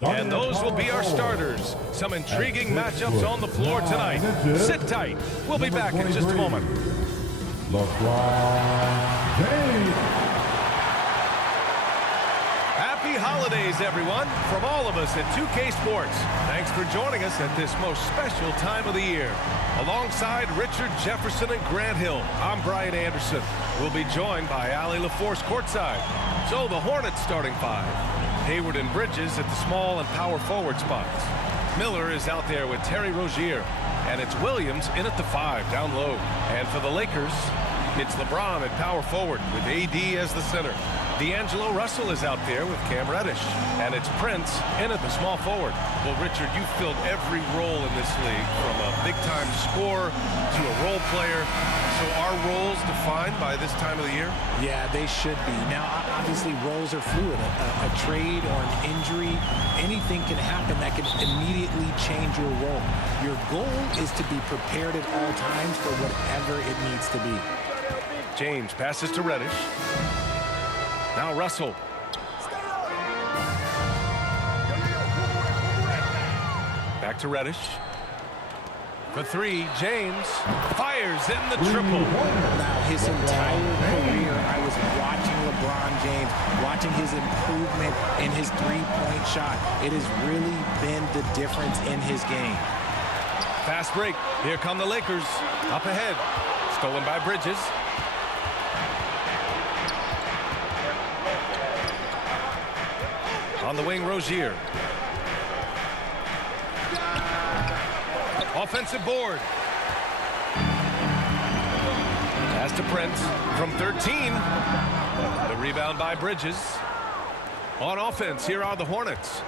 And those will be our starters. Some intriguing matchups on the floor tonight. Sit tight. We'll be back in just a moment. Happy holidays, everyone, from all of us at 2K Sports. Thanks for joining us at this most special time of the year. Alongside Richard Jefferson and Grant Hill, I'm Brian Anderson. We'll be joined by Allie LaForce courtside. So the Hornets starting five. Hayward and Bridges at the small and power forward spots. Miller is out there with Terry Rozier. And it's Williams in at the five, down low. And for the Lakers, it's LeBron at power forward with AD as the center. D'Angelo Russell is out there with Cam Reddish. And it's Prince in at the small forward. Well, Richard, you've filled every role in this league, from a big-time scorer to a role player. So are roles defined by this time of the year? Yeah, they should be. Now, obviously, roles are fluid. A trade or an injury, anything can happen that can immediately change your role. Your goal is to be prepared at all times for whatever it needs to be. James passes to Reddish. Now Russell. Back to Reddish. For three, James fires in the triple. Now, his entire career, I was watching LeBron James, watching his improvement in his three-point shot. It has really been the difference in his game. Fast break. Here come the Lakers. Up ahead. Stolen by Bridges. On the wing, Rozier. Offensive board. Pass to Prince from 13. The rebound by Bridges. On offense, here are the Hornets.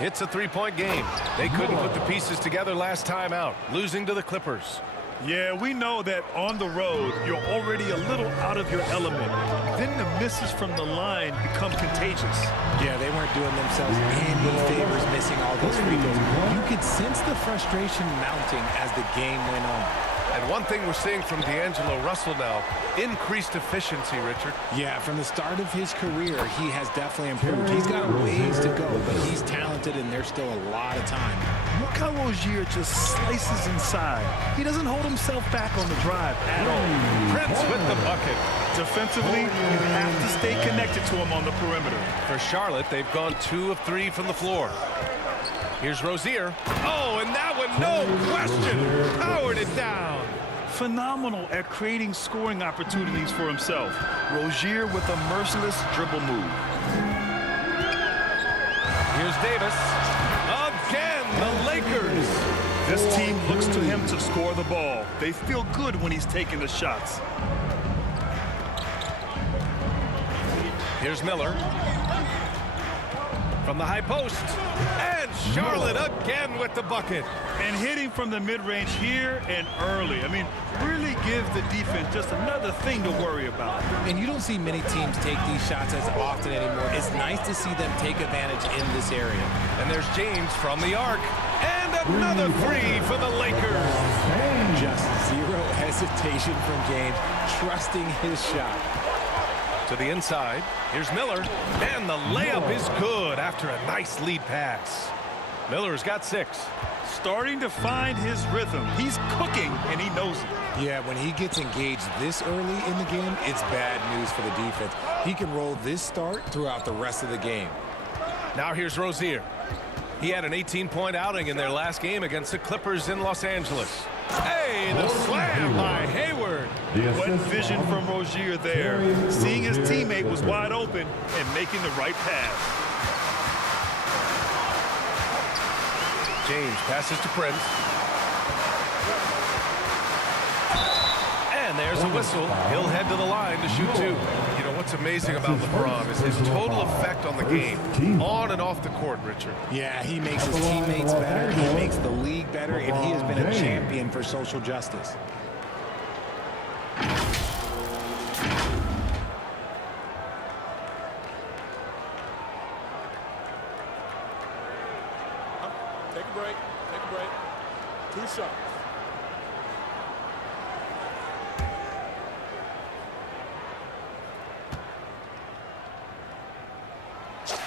It's a three-point game. They couldn't put the pieces together last time out, losing to the Clippers. Yeah, we know that on the road, you're already a little out of your element. Then the misses from the line become contagious. Yeah, they weren't doing themselves any favors missing all those free throws. You could sense the frustration mounting as the game went on. And one thing we're seeing from D'Angelo Russell now, increased efficiency, Richard. Yeah, from the start of his career, he has definitely improved. He's got a ways to go, but he's talented, and there's still a lot of time. Look how Rozier just slices inside. He doesn't hold himself back on the drive at all. Prince with the bucket. Defensively, you have to stay connected to him on the perimeter. For Charlotte, they've gone 2 of 3 from the floor. Here's Rozier. Oh, and that one, no question, powered it down. Phenomenal at creating scoring opportunities for himself. Rozier with a merciless dribble move. Here's Davis. Again, the Lakers. This team looks to him to score the ball. They feel good when he's taking the shots. Here's Miller. From the high post. And Charlotte again with the bucket. And hitting from the mid-range here and early. I mean, really gives the defense just another thing to worry about. And you don't see many teams take these shots as often anymore. It's nice to see them take advantage in this area. And there's James from the arc. And another three for the Lakers. Just zero hesitation from James, trusting his shot. To the inside, here's Miller, and the layup is good after a nice lead pass. Miller's got 6. Starting to find his rhythm. He's cooking, and he knows it. Yeah, when he gets engaged this early in the game, it's bad news for the defense. He can roll this start throughout the rest of the game. Now here's Rozier. He had an 18-point outing in their last game against the Clippers in Los Angeles. Hey, the slam by Hayward. What vision from Rozier there. Seeing his teammate was wide open and making the right pass. James passes to Prince. And there's a whistle. He'll head to the line to shoot 2. You know, what's amazing about LeBron is his total effect on the game, on and off the court, Richard. Yeah, he makes his teammates better, he makes the league better, and he has been a champion for social justice. Take a break. Take a break. 2 shots.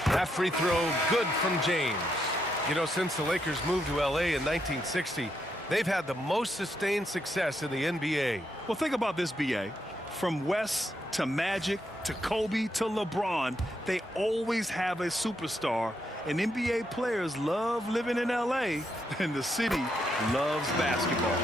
That free throw, good from James. You know, since the Lakers moved to L.A. in 1960, they've had the most sustained success in the NBA. Well, think about this, B.A. From West to Magic to Kobe to LeBron, they always have a superstar. And NBA players love living in L.A., and the city loves basketball.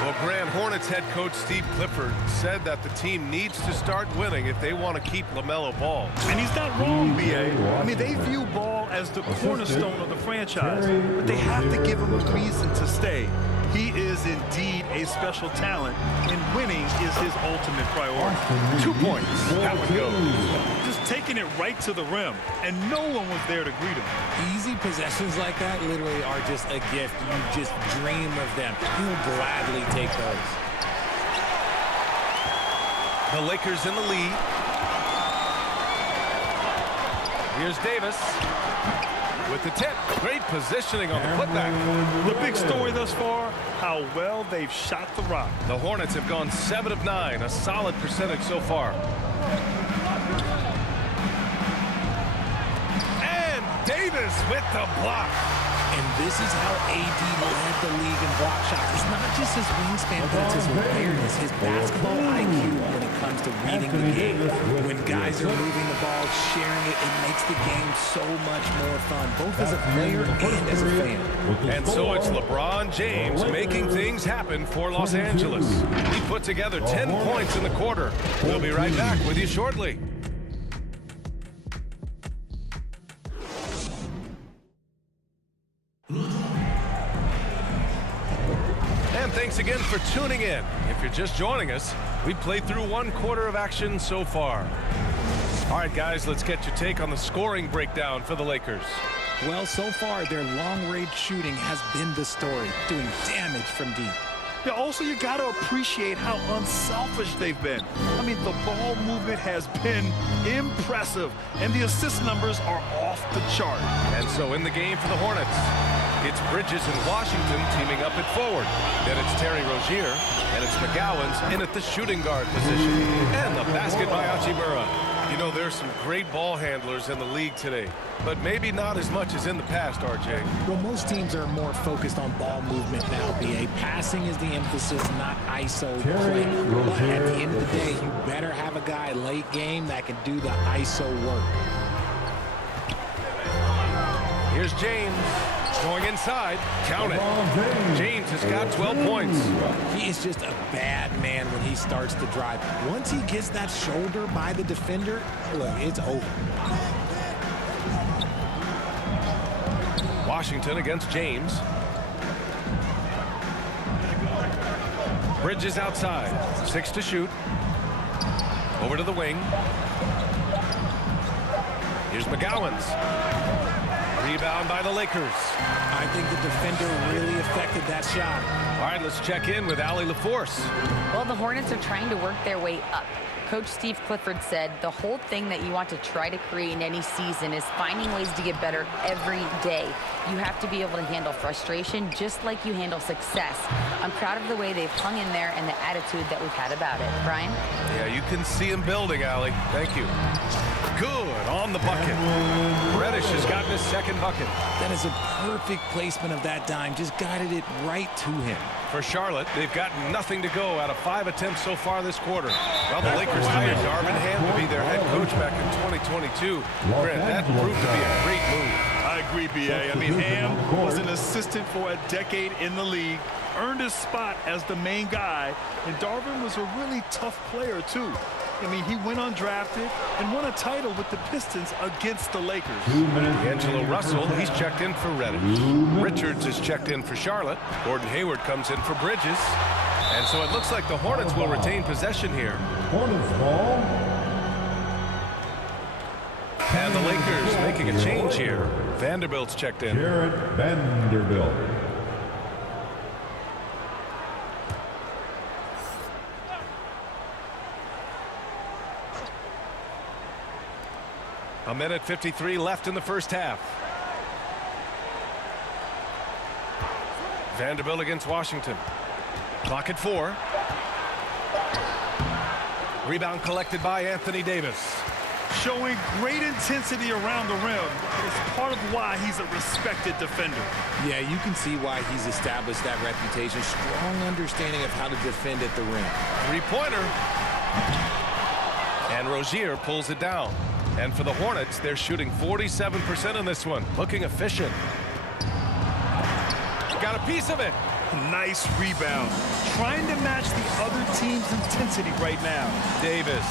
Well, Grand Hornets head coach Steve Clifford said that the team needs to start winning if they want to keep LaMelo Ball. And he's not wrong, B.A. I mean, they view Ball as the cornerstone of the franchise, but they have to give him a reason to stay. He is indeed a special talent, and winning is his ultimate priority. 2 points. That one goes. Just taking it right to the rim, and no one was there to greet him. Easy possessions like that literally are just a gift. You just dream of them. You'll gladly take those. The Lakers in the lead. Here's Davis with the tip. Great positioning on the putback. The big story thus far, how well they've shot the rock. The Hornets have gone 7 of 9, a solid percentage so far. And Davis with the block. And this is how AD led the league in block shots. It's not just his wingspan, but it's his awareness, his basketball IQ when it comes to reading the game. When guys are moving the ball, sharing it, it makes the game so much more fun, both as a player and as a fan. And so it's LeBron James making things happen for Los Angeles. He put together 10 points in the quarter. We'll be right back with you shortly. And thanks again for tuning in. If you're just joining us, we played through 1 quarter of action so far. All right, guys, let's get your take on the scoring breakdown for the Lakers. Well, so far, their long-range shooting has been the story, doing damage from deep. Yeah, also, you got to appreciate how unselfish they've been. I mean, the ball movement has been impressive, and the assist numbers are off the chart. And so in the game for the Hornets, it's Bridges and Washington teaming up at forward. Then it's Terry Rozier, and it's McGowan's in at the shooting guard position. And the basket by Hachimura. You know, there's some great ball handlers in the league today, but maybe not as much as in the past, RJ. Well, most teams are more focused on ball movement now, BA. Passing is the emphasis, not ISO play. But at the end of the day, you better have a guy late game that can do the ISO work. Here's James going inside. Count it. James has got 12 points. He is just a bad man when he starts to drive. Once he gets that shoulder by the defender, look, it's over. Washington against James. Bridges outside. 6 to shoot. Over to the wing. Here's McGowan's. Rebound by the Lakers. I think the defender really affected that shot. All right, let's check in with Allie LaForce. Well, the Hornets are trying to work their way up. Coach Steve Clifford said the whole thing that you want to try to create in any season is finding ways to get better every day. You have to be able to handle frustration just like you handle success. I'm proud of the way they've hung in there and the attitude that we've had about it. Brian? Yeah, you can see him building, Allie. Thank you. Good on the bucket. Reddish has gotten his second bucket. That is a perfect placement of that dime. Just guided it right to him. For Charlotte, they've got nothing to go out of 5 attempts so far this quarter. Well, the Lakers hired Darvin Ham to be their head coach back in 2022. Grant, that proved to be a great move. I agree, B.A. I mean, Ham was an assistant for a decade in the league, earned his spot as the main guy, and Darvin was a really tough player, too. I mean, he went undrafted and won a title with the Pistons against the Lakers. D'Angelo Russell, he's checked in for Reddish. Richards is checked in for Charlotte. Gordon Hayward comes in for Bridges. And so it looks like the Hornets will retain possession here. Hornets ball. And the Lakers making a change here. Vanderbilt's checked in. Jarrett Vanderbilt. A minute 53 left in the first half. Vanderbilt against Washington. Clock at 4. Rebound collected by Anthony Davis. Showing great intensity around the rim is part of why he's a respected defender. Yeah, you can see why he's established that reputation. Strong understanding of how to defend at the rim. Three-pointer. And Rozier pulls it down. And for the Hornets, they're shooting 47% in this one. Looking efficient. Got a piece of it. Nice rebound. Trying to match the other team's intensity right now. Davis.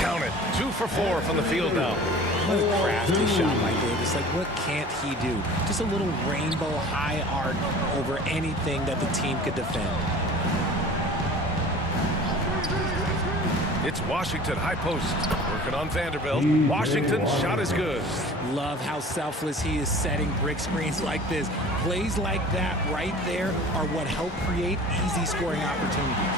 Count it. 2 for 4 from the field now. What a crafty shot by Davis. Like, what can't he do? Just a little rainbow high arc over anything that the team could defend. It's Washington, high post. Working on Vanderbilt. Washington's shot is good. Love how selfless he is setting brick screens like this. Plays like that right there are what help create easy scoring opportunities.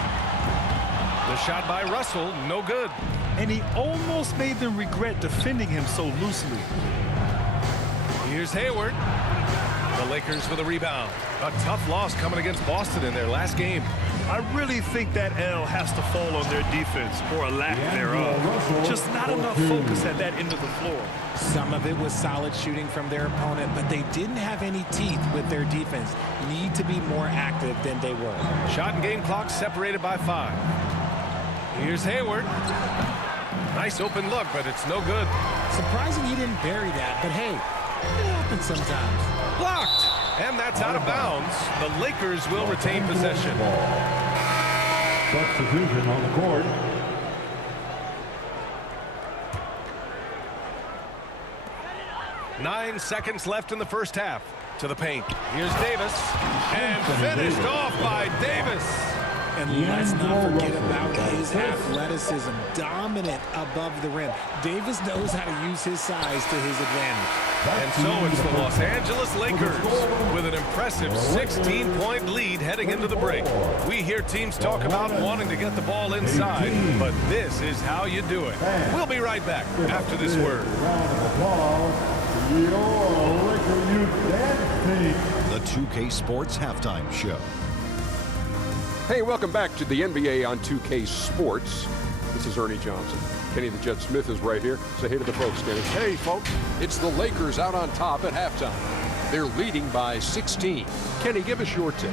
The shot by Russell, no good. And he almost made them regret defending him so loosely. Here's Hayward. The Lakers for the rebound. A tough loss coming against Boston in their last game. I really think that L has to fall on their defense, or a lack thereof. Just not enough focus at that end of the floor. Some of it was solid shooting from their opponent, but they didn't have any teeth with their defense. Need to be more active than they were. Shot and game clock separated by 5. Here's Hayward. Nice open look, but it's no good. Surprising he didn't bury that, but hey, it happens sometimes. Blocked. And that's out of bounds. The Lakers will retain possession. Substitution on the court. Nine seconds left in the first half. To the paint. Here's Davis. And finished off by Davis. And let's not forget about his athleticism. Dominant above the rim. Davis knows how to use his size to his advantage. And so it's the Los Angeles Lakers with an impressive 16-point lead heading into the break. We hear teams talk about wanting to get the ball inside, but this is how you do it. We'll be right back after this word. The 2K Sports Halftime Show. Hey, welcome back to the NBA on 2K Sports. This is Ernie Johnson. Kenny the Jet Smith is right here. Say hey to the folks, Kenny. Hey, folks. It's the Lakers out on top at halftime. They're leading by 16. Kenny, give us your tip.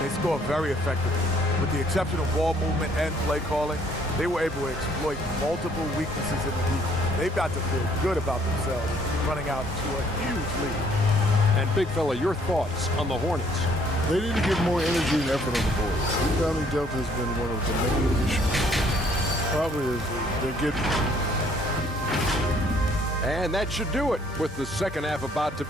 They score very effectively. With the exception of ball movement and play calling, they were able to exploit multiple weaknesses in the defense. They've got to feel good about themselves running out to a huge lead. And big fella, your thoughts on the Hornets? They need to get more energy and effort on the board. Rebounding delta has been one of the main issues. Probably is they're getting. And that should do it with the second half about to.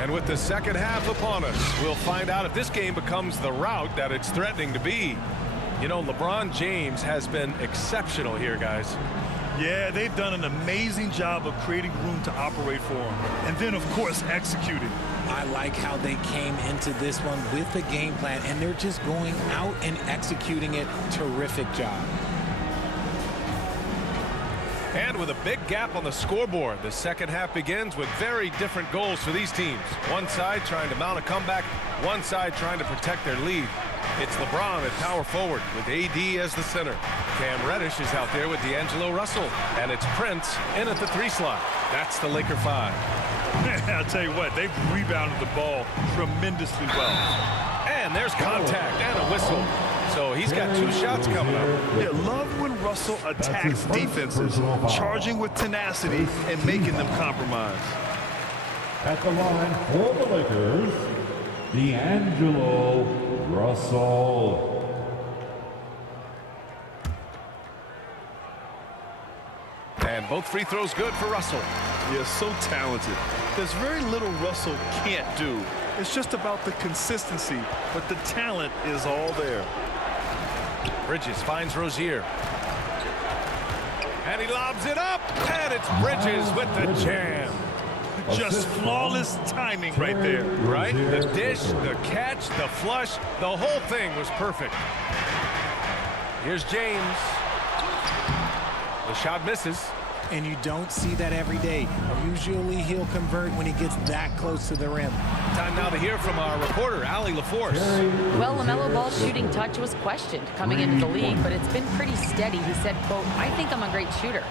And with the second half upon us, we'll find out if this game becomes the rout that it's threatening to be. You know, LeBron James has been exceptional here, guys. Yeah, they've done an amazing job of creating room to operate for him. And then, of course, executing. I like how they came into this one with a game plan, and they're just going out and executing it. Terrific job. And with a big gap on the scoreboard, the second half begins with very different goals for these teams. One side trying to mount a comeback, one side trying to protect their lead. It's LeBron at power forward with AD as the center. Cam Reddish is out there with D'Angelo Russell. And it's Prince in at the 3 slot. That's the Laker 5. I'll tell you what, they've rebounded the ball tremendously well. And there's contact and a whistle. So he's got 2 shots coming up. Yeah, love when Russell attacks defenses, charging with tenacity and making them compromise. At the line for the Lakers, D'Angelo Russell. And both free throws good for Russell. Yeah, so talented. There's very little Russell can't do. It's just about the consistency, but the talent is all there. Bridges finds Rozier. And he lobs it up. And it's Bridges with the jam. Just flawless timing right there. Right? The dish, the catch, the flush, the whole thing was perfect. Here's James. The shot misses. And you don't see that every day. Usually he'll convert when he gets that close to the rim. Time now to hear from our reporter, Allie LaForce. Well, LaMelo Ball's shooting touch was questioned coming into the league, but it's been pretty steady. He said, quote, "I think I'm a great shooter.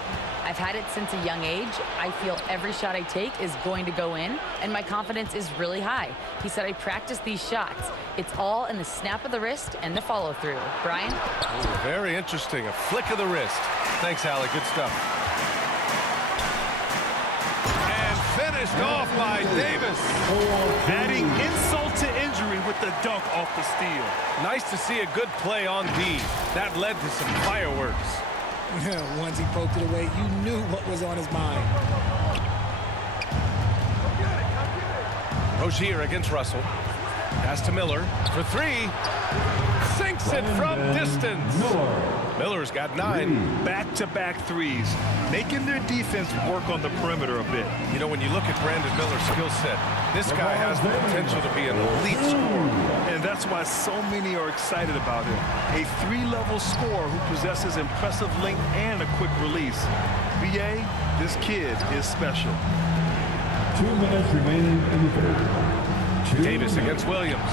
I've had it since a young age. I feel every shot I take is going to go in, and my confidence is really high." He said, "I practice these shots. It's all in the snap of the wrist and the follow-through." Brian? Ooh, very interesting. A flick of the wrist. Thanks, Allie. Good stuff. And finished off by Davis. Adding insult to injury with the dunk off the steal. Nice to see a good play on D. That led to some fireworks. Once he poked it away, you knew what was on his mind. Rozier against Russell. Pass to Miller for three. Sinks it from distance. Miller's got 9. Back-to-back threes, making their defense work on the perimeter a bit. You know, when you look at Brandon Miller's skill set, this guy has the potential to be an elite scorer. And that's why so many are excited about him. A 3-level scorer who possesses impressive length and a quick release. BA, this kid is special. 2 minutes remaining in the third. Davis against Williams.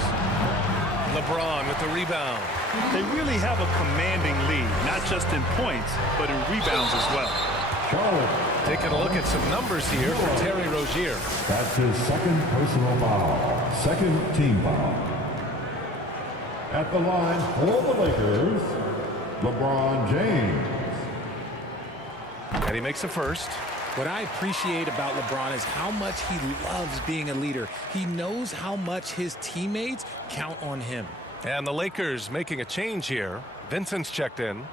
LeBron with the rebound. They really have a commanding lead, not just in points, but in rebounds as well. Charlotte. Taking a look at some numbers here for Terry Rozier. That's his second personal foul. Second team foul. At the line for the Lakers, LeBron James. And he makes a first. What I appreciate about LeBron is how much he loves being a leader. He knows how much his teammates count on him. And the Lakers making a change here. Vincent's checked in.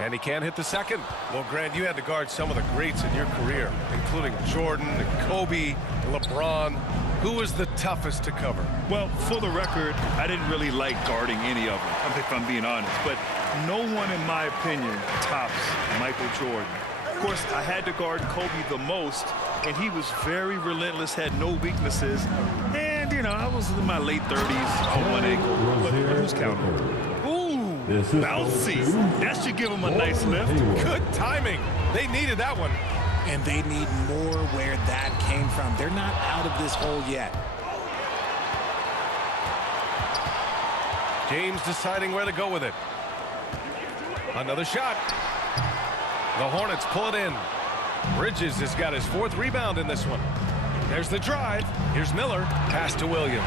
And he can't hit the second. Well, Grant, you had to guard some of the greats in your career, including Jordan, Kobe, LeBron. Who was the toughest to cover? Well, for the record, I didn't really like guarding any of them, if I'm being honest. But no one, in my opinion, tops Michael Jordan. Of course, I had to guard Kobe the most, and he was very relentless, had no weaknesses. And, you know, I was in my late 30s on one ankle. But who's counting? Ooh, bouncy. That should give him a nice lift. Good timing. They needed that one. And they need more where that came from. They're not out of this hole yet. James deciding where to go with it. Another shot. The Hornets pull it in. Bridges has got his 4th rebound in this one. There's the drive. Here's Miller. Pass to Williams.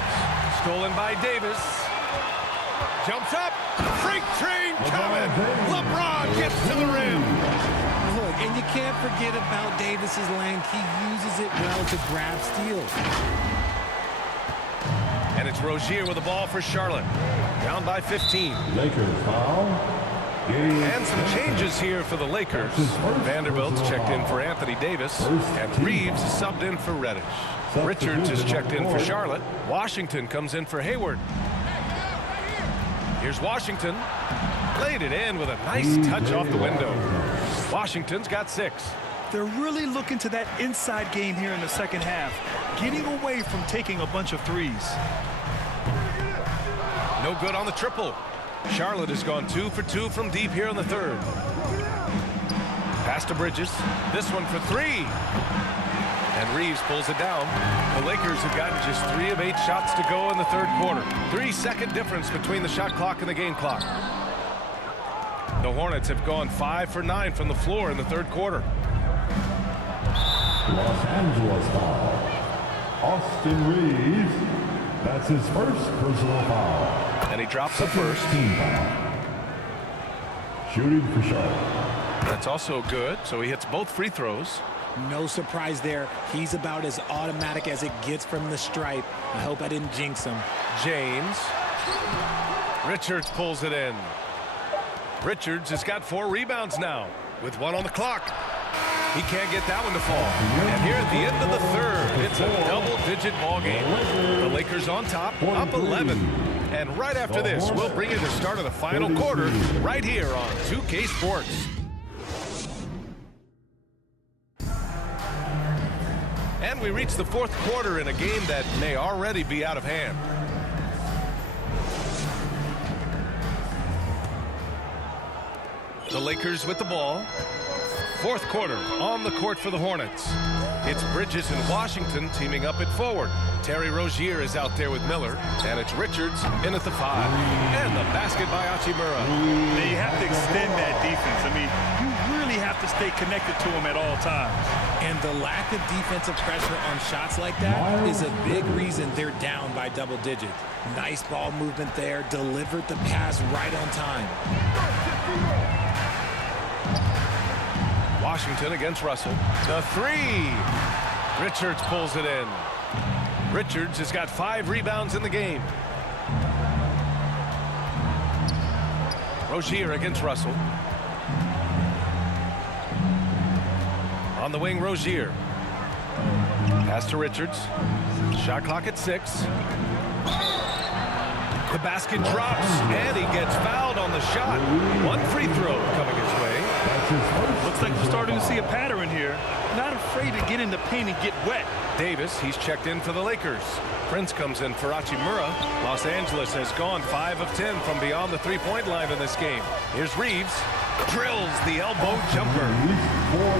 Stolen by Davis. Jumps up. Freak train coming. LeBron gets to the rim. Look, and you can't forget about Davis's length. He uses it well to grab steals. And it's Rozier with the ball for Charlotte. Down by 15. Lakers foul. And some changes here for the Lakers. Vanderbilt's checked in for Anthony Davis. And Reeves is subbed in for Reddish. Richards is checked in for Charlotte. Washington comes in for Hayward. Here's Washington. Laid it in with a nice touch off the window. Washington's got 6. They're really looking to that inside game here in the second half, getting away from taking a bunch of threes. No good on the triple. Charlotte has gone 2 for 2 from deep here in the third. Pass to Bridges. This one for 3. And Reeves pulls it down. The Lakers have gotten just 3 of 8 shots to go in the third quarter. 3-second difference between the shot clock and the game clock. The Hornets have gone 5 for 9 from the floor in the third quarter. Los Angeles foul. Austin Reeves. That's his first personal foul. And he drops the first. Team foul. Shooting for Charlotte. That's also good, so he hits both free throws. No surprise there. He's about as automatic as it gets from the stripe. I hope I didn't jinx him. James. Richards pulls it in. Richards has got 4 rebounds now with 1 on the clock. He can't get that one to fall. And here at the end of the third, it's a double-digit ball game. The Lakers on top, up 11. And right after this, we'll bring you the start of the final quarter right here on 2K Sports. And we reach the fourth quarter in a game that may already be out of hand. The Lakers with the ball. Fourth quarter on the court for the Hornets. It's Bridges and Washington teaming up at forward. Terry Rozier is out there with Miller, and it's Richards in at the 5. And the basket by Hachimura. Now you have to extend that defense. I mean, you really have to stay connected to him at all times. And the lack of defensive pressure on shots like that is a big reason they're down by double digits. Nice ball movement there, delivered the pass right on time. Washington against Russell. The 3. Richards pulls it in. Richards has got 5 rebounds in the game. Rozier against Russell. On the wing, Rozier. Pass to Richards. Shot clock at 6. The basket drops, and he gets fouled on the shot. 1 free throw coming his way. Looks like we're starting to see a pattern here. Not afraid to get in the paint and get wet. Davis, he's checked in for the Lakers. Prince comes in for Hachimura. Los Angeles has gone 5 of 10 from beyond the three-point line in this game. Here's Reeves. Drills the elbow jumper.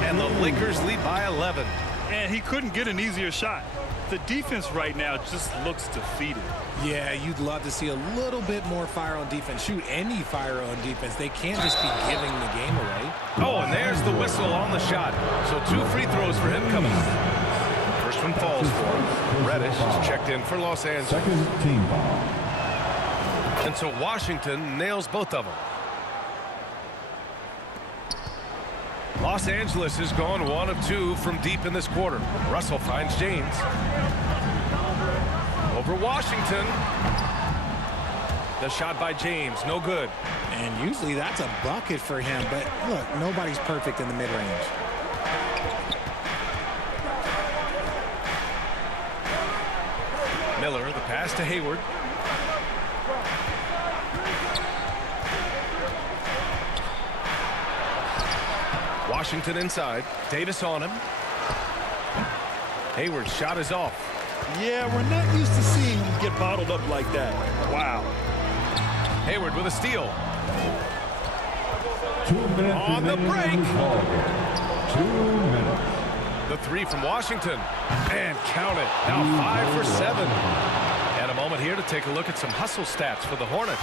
And the Lakers lead by 11. And he couldn't get an easier shot. The defense right now just looks defeated. Yeah, you'd love to see a little bit more fire on defense. Shoot, any fire on defense. They can't just be giving the game away. Oh, and there's the whistle on the shot. So 2 free throws for him coming up. First one falls for him. Reddish is checked in for Los Angeles. Second team foul. And so Washington nails both of them. Los Angeles has gone 1 of 2 from deep in this quarter. Russell finds James. Over Washington. The shot by James, no good. And usually that's a bucket for him, but look, nobody's perfect in the mid-range. Miller, the pass to Hayward. Washington inside. Davis on him. Hayward's shot is off. Yeah, we're not used to seeing him get bottled up like that. Wow. Hayward with a steal. 2 minutes On the break. 2 minutes. The 3 from Washington. And count it. Now 5 for 7. And a moment here to take a look at some hustle stats for the Hornets.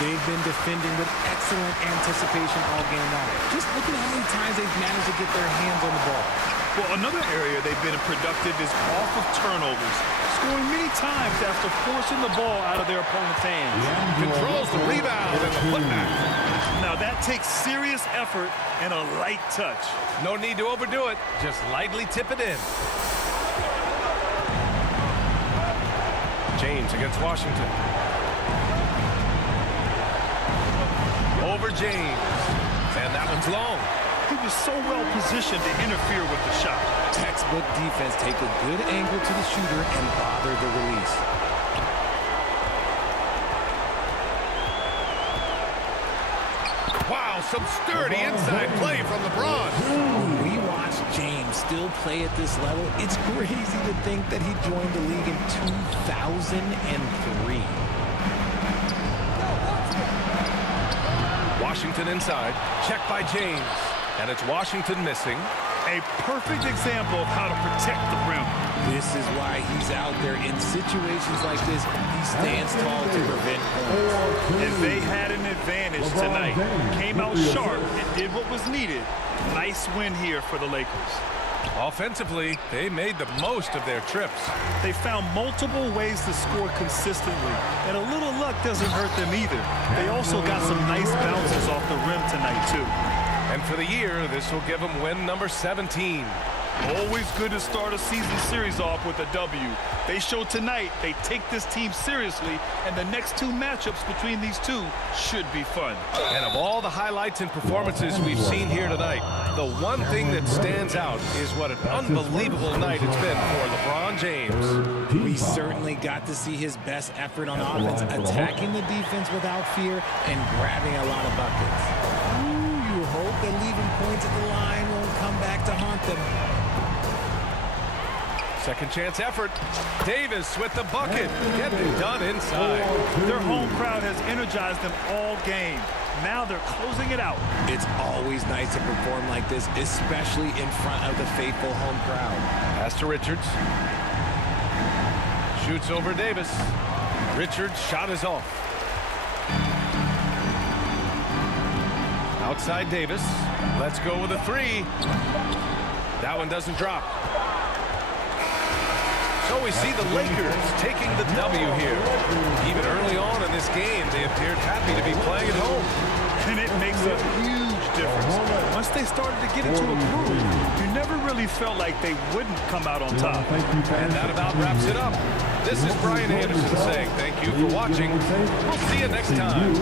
They've been defending with excellent anticipation all game long. Just look at how many times they've managed to get their hands on the ball. Well, another area they've been productive is off of turnovers, scoring many times after forcing the ball out of their opponent's hands. Controls the rebound and the putback. Now that takes serious effort and a light touch. No need to overdo it. Just lightly tip it in. James against Washington. Over James. And that one's long. He was so well positioned to interfere with the shot. Textbook defense, take a good angle to the shooter and bother the release. Wow, some sturdy inside play from LeBron. When we watch James still play at this level, it's crazy to think that he joined the league in 2003. Washington inside. Checked by James. And it's Washington missing. A perfect example of how to protect the rim. This is why he's out there in situations like this. He stands tall to prevent points. And they had an advantage tonight. Came out sharp and did what was needed. Nice win here for the Lakers. Offensively, they made the most of their trips. They found multiple ways to score consistently, and a little luck doesn't hurt them either. They also got some nice bounces off the rim tonight, too. And for the year, this will give them win number 17. Always good to start a season series off with a W. They showed tonight they take this team seriously, and the next 2 matchups between these two should be fun. And of all the highlights and performances we've seen here tonight, the one thing that stands out is what an unbelievable night it's been for LeBron James. We certainly got to see his best effort on offense, attacking the defense without fear and grabbing a lot of buckets. Ooh, you hope that leaving points at the line won't come back to haunt them. Second chance effort. Davis with the bucket. Getting it done inside. Their home crowd has energized them all game. Now they're closing it out. It's always nice to perform like this, especially in front of the faithful home crowd. Pass to Richards. Shoots over Davis. Richards' shot is off. Outside Davis. Let's go with a three. That one doesn't drop. So we see the Lakers taking the W here. Even early on in this game, they appeared happy to be playing at home. And it makes a huge difference. Once they started to get into a groove, you never really felt like they wouldn't come out on top. And that about wraps it up. This is Brian Anderson saying thank you for watching. We'll see you next time.